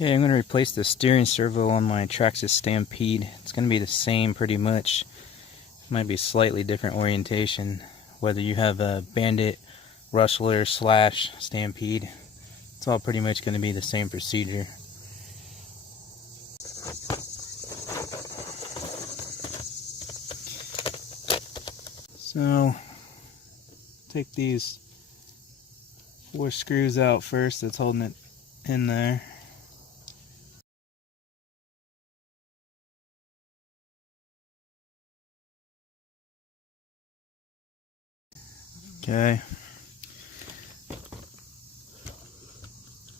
Okay, I'm going to replace the steering servo on my Traxxas Stampede. It's going to be the same pretty much. It might be slightly different orientation, whether you have a Bandit, Rustler, / Stampede. It's all pretty much going to be the same procedure. So, take these 4 screws out first that's holding it in there. Okay.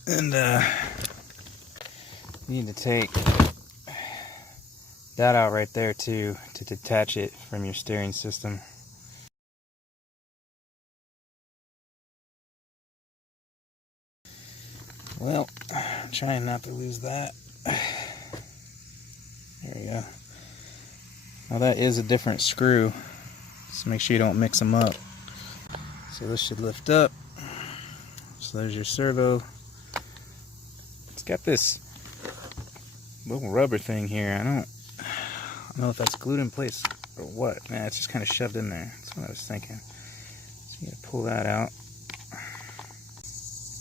And you need to take that out right there too to detach it from your steering system. Well, trying not to lose that. There we go. Now that is a different screw, so make sure you don't mix them up. So this should lift up. So there's your servo. It's got this little rubber thing here. I don't know if that's glued in place or what. Man, it's just kind of shoved in there. That's what I was thinking. So you gotta pull that out.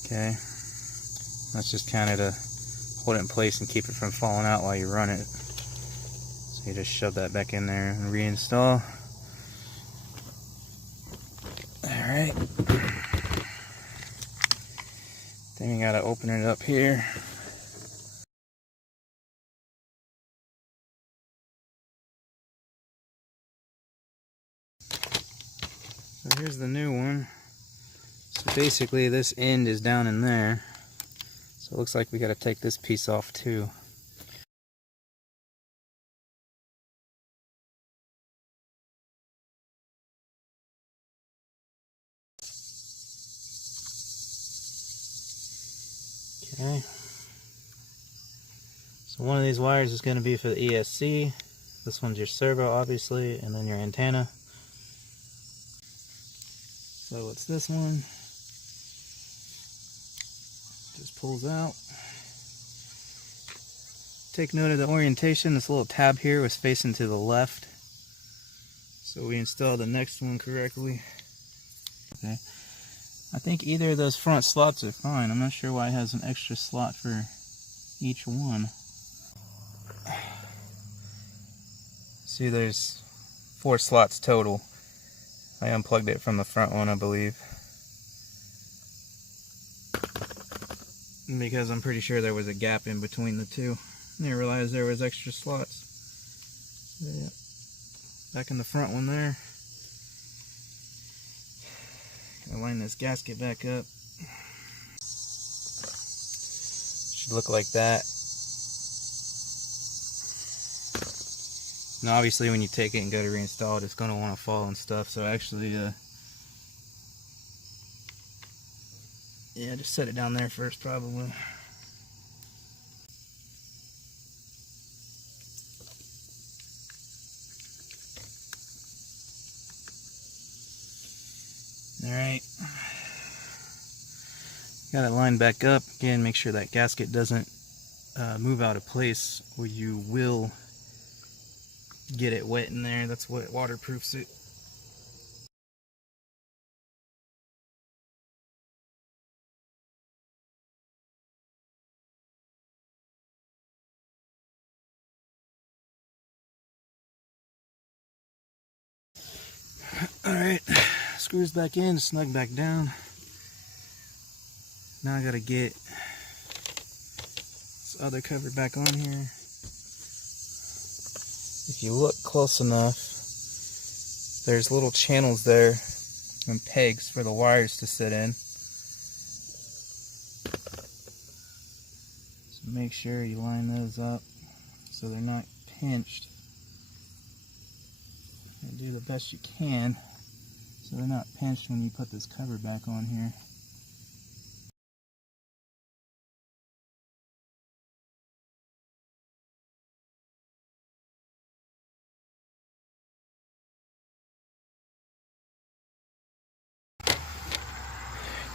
Okay. That's just kind of to hold it in place and keep it from falling out while you run it. So you just shove that back in there and reinstall. Alright. Then you gotta open it up here. So here's the new one. So basically this end is down in there. So it looks like we got to take this piece off too. Okay. So one of these wires is going to be for the ESC. This one's your servo, obviously, and then your antenna. So it's this one. Just pulls out. Take note of the orientation. This little tab here was facing to the left, so we installed the next one correctly. Okay, I think either of those front slots are fine. I'm not sure why it has an extra slot for each one. See, there's 4 slots total. I unplugged it from the front one, I believe, because I'm pretty sure there was a gap in between the two. I didn't realize there was extra slots. Yeah. Back in the front one there. Gonna line this gasket back up. Should look like that. Now obviously when you take it and go to reinstall it, it's gonna want to fall and stuff. So actually, yeah, just set it down there first probably. Alright, got it lined back up. Again, make sure that gasket doesn't move out of place or you will get it wet in there. That's what waterproofs it. Alright, screws back in, snug back down. Now I gotta get this other cover back on here. If you look close enough, there's little channels there and pegs for the wires to sit in. So make sure you line those up so they're not pinched. And do the best you can so they're not pinched when you put this cover back on here.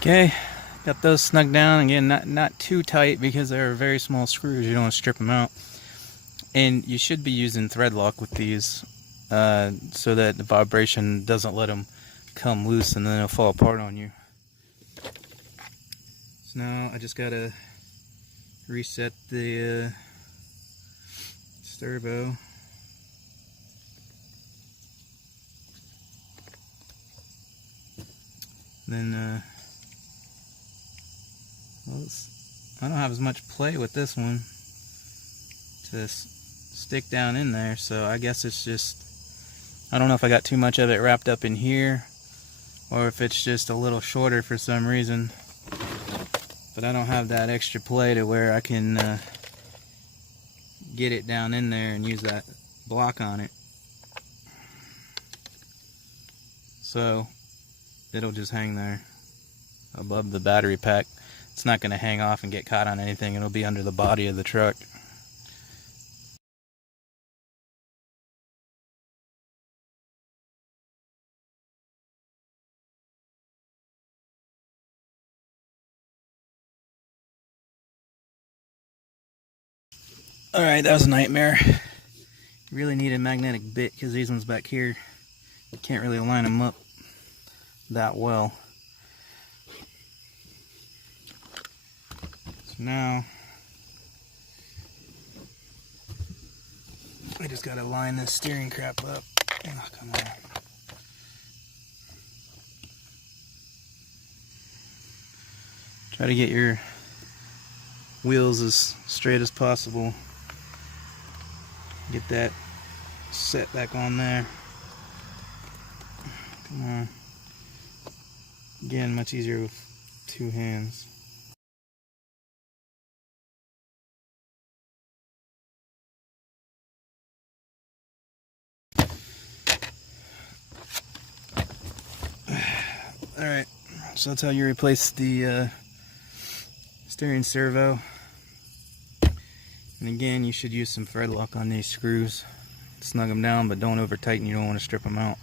Okay, got those snug down. Again, not too tight because they're very small screws. You don't want to strip them out. And you should be using thread lock with these so that the vibration doesn't let them come loose and then they'll fall apart on you. So now I just gotta reset the servo. Then well, I don't have as much play with this one to stick down in there, so I guess it's just, I don't know if I got too much of it wrapped up in here or if it's just a little shorter for some reason, but I don't have that extra play to where I can get it down in there and use that block on it, so it'll just hang there above the battery pack. It's not going to hang off and get caught on anything. It'll be under the body of the truck. Alright, that was a nightmare. You really need a magnetic bit because these ones back here, you can't really line them up that well. So now I just gotta line this steering crap up. Oh, come on. Try to get your wheels as straight as possible. Get that set back on there. Come on. Again, much easier with two hands. Alright, so that's how you replace the steering servo. And again, you should use some thread lock on these screws. Snug them down, but don't over tighten, you don't want to strip them out.